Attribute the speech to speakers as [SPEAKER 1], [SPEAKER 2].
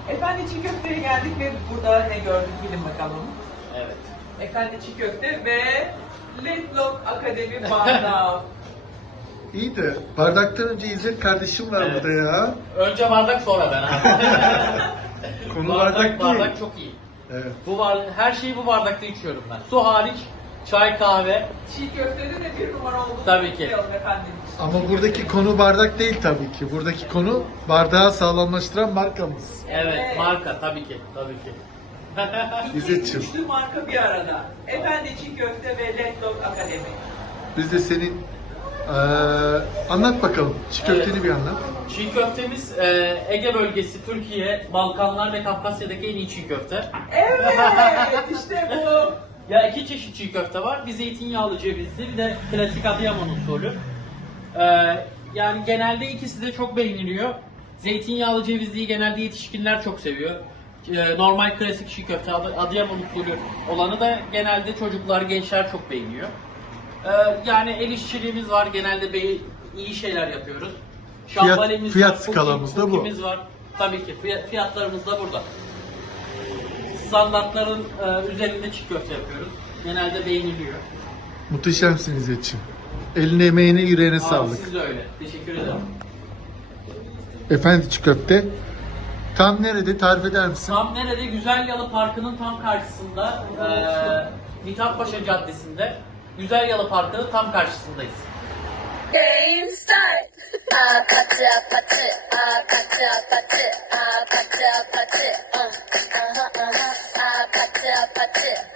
[SPEAKER 1] Efendi çiğ köfteye geldik ve burada ne gördük bilin bakalım.
[SPEAKER 2] Evet.
[SPEAKER 1] Efendi çiğ köfte ve Letlock Akademi bardağı.
[SPEAKER 3] İyi de bardaktan önce İzzet kardeşim var
[SPEAKER 2] Evet.
[SPEAKER 3] burada ya.
[SPEAKER 2] Önce bardak sonra ben abi.
[SPEAKER 3] Konu bardak değil.
[SPEAKER 2] Bardak çok iyi.
[SPEAKER 3] Evet.
[SPEAKER 2] Her şeyi bu bardakta içiyorum ben. Su hariç çay, kahve.
[SPEAKER 1] Çiğ köftede de bir numara olduğunu
[SPEAKER 2] Tabii ki.
[SPEAKER 1] biliyorum efendim.
[SPEAKER 3] Ama buradaki konu bardak değil tabii ki. Buradaki konu bardağı sağlamlaştıran markamız.
[SPEAKER 2] Evet, marka tabii ki. Tabii ki.
[SPEAKER 3] İzzetciğim.
[SPEAKER 1] Üçlü marka bir arada. Efendi çiğ köfte ve Letlock Akademi.
[SPEAKER 3] Biz de senin anlat bakalım. Çiğ köfteni
[SPEAKER 2] Evet.
[SPEAKER 3] bir anlat.
[SPEAKER 2] Çiğ köftemiz Ege bölgesi, Türkiye, Balkanlar ve Kafkasya'daki en iyi çiğ köfte.
[SPEAKER 1] Evet işte bu.
[SPEAKER 2] Ya iki çeşit çiğ köfte var. Bir zeytinyağlı cevizli, bir de klasik Adıyaman usulü. Yani genelde ikisi de çok beğeniliyor. Zeytinyağlı cevizliyi genelde yetişkinler çok seviyor. Normal klasik çiğ köfte, Adıyaman usulü olanı da genelde çocuklar, gençler çok beğeniyor. Yani el işçiliğimiz var, genelde iyi şeyler yapıyoruz. Şambalemiz
[SPEAKER 3] Fiyat
[SPEAKER 2] var,
[SPEAKER 3] skalamız da bu.
[SPEAKER 2] cookie'miz var. Tabii ki fiyatlarımız da burada. Standartların üzerinde çiğ köfte yapıyoruz. Genelde beğeniliyor.
[SPEAKER 3] Muhteşemsin İzzetciğim. Eline, emeğine, yüreğine
[SPEAKER 2] Aa,
[SPEAKER 3] sağlık.
[SPEAKER 2] siz de öyle. Teşekkür ederim.
[SPEAKER 3] Efendi çiğ köfte. Tam nerede? Tarif eder misin?
[SPEAKER 2] Tam nerede? Güzel Yalı Parkı'nın tam karşısında. Mithatpaşa Caddesi'nde. Güzel Yalı Parkı'nın tam karşısındayız.
[SPEAKER 4] Game start. Patı patı, patı patı, patı patı, patı patı.